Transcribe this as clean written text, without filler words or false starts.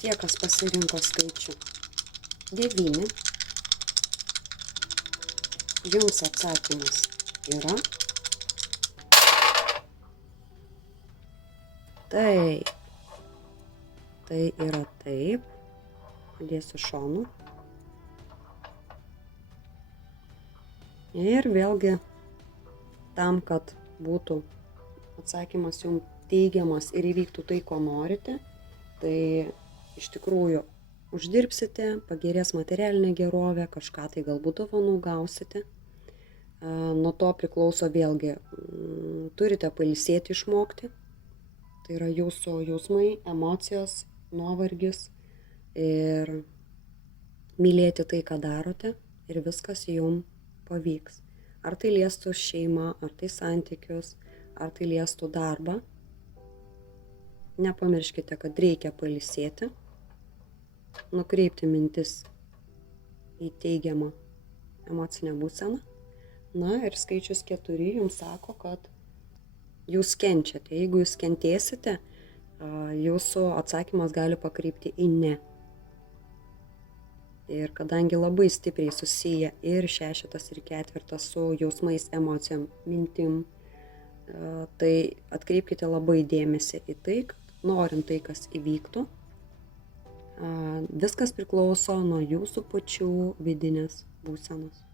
Tie, kas pasirinko skaičių 9, jums atsakymas yra taip. Tai yra taip. Padėsiu šonu. Ir vėlgi tam, kad būtų atsakymas jums teigiamas ir įvyktų tai, ko norite, tai iš tikrųjų uždirbsite, pagerės materialinė gerovė, kažką tai galbūt dovanų gausite. Nuo to priklauso vėlgi, turite pailsėti išmokti. Tai yra jūsų jausmai, emocijos, nuovargis ir mylėti tai, ką darote ir viskas jums pavyks. Ar tai liestų šeimą, ar tai santykius, ar tai liestų darbą. Nepamirškite, kad reikia pailsėti, nukreipti mintis į teigiamą emocinę būseną. Na ir skaičius 4 jums sako, kad jūs kenčiate. Jeigu jūs kentėsite, jūsų atsakymas gali pakrypti į ne. Ir kadangi labai stipriai susiję ir 6 ir 4 su jausmais, emocijom, mintim, tai atkreipkite labai dėmesį į tai, kad norint tai, kas įvyktų, viskas priklauso nuo jūsų pačių vidinės būsenos.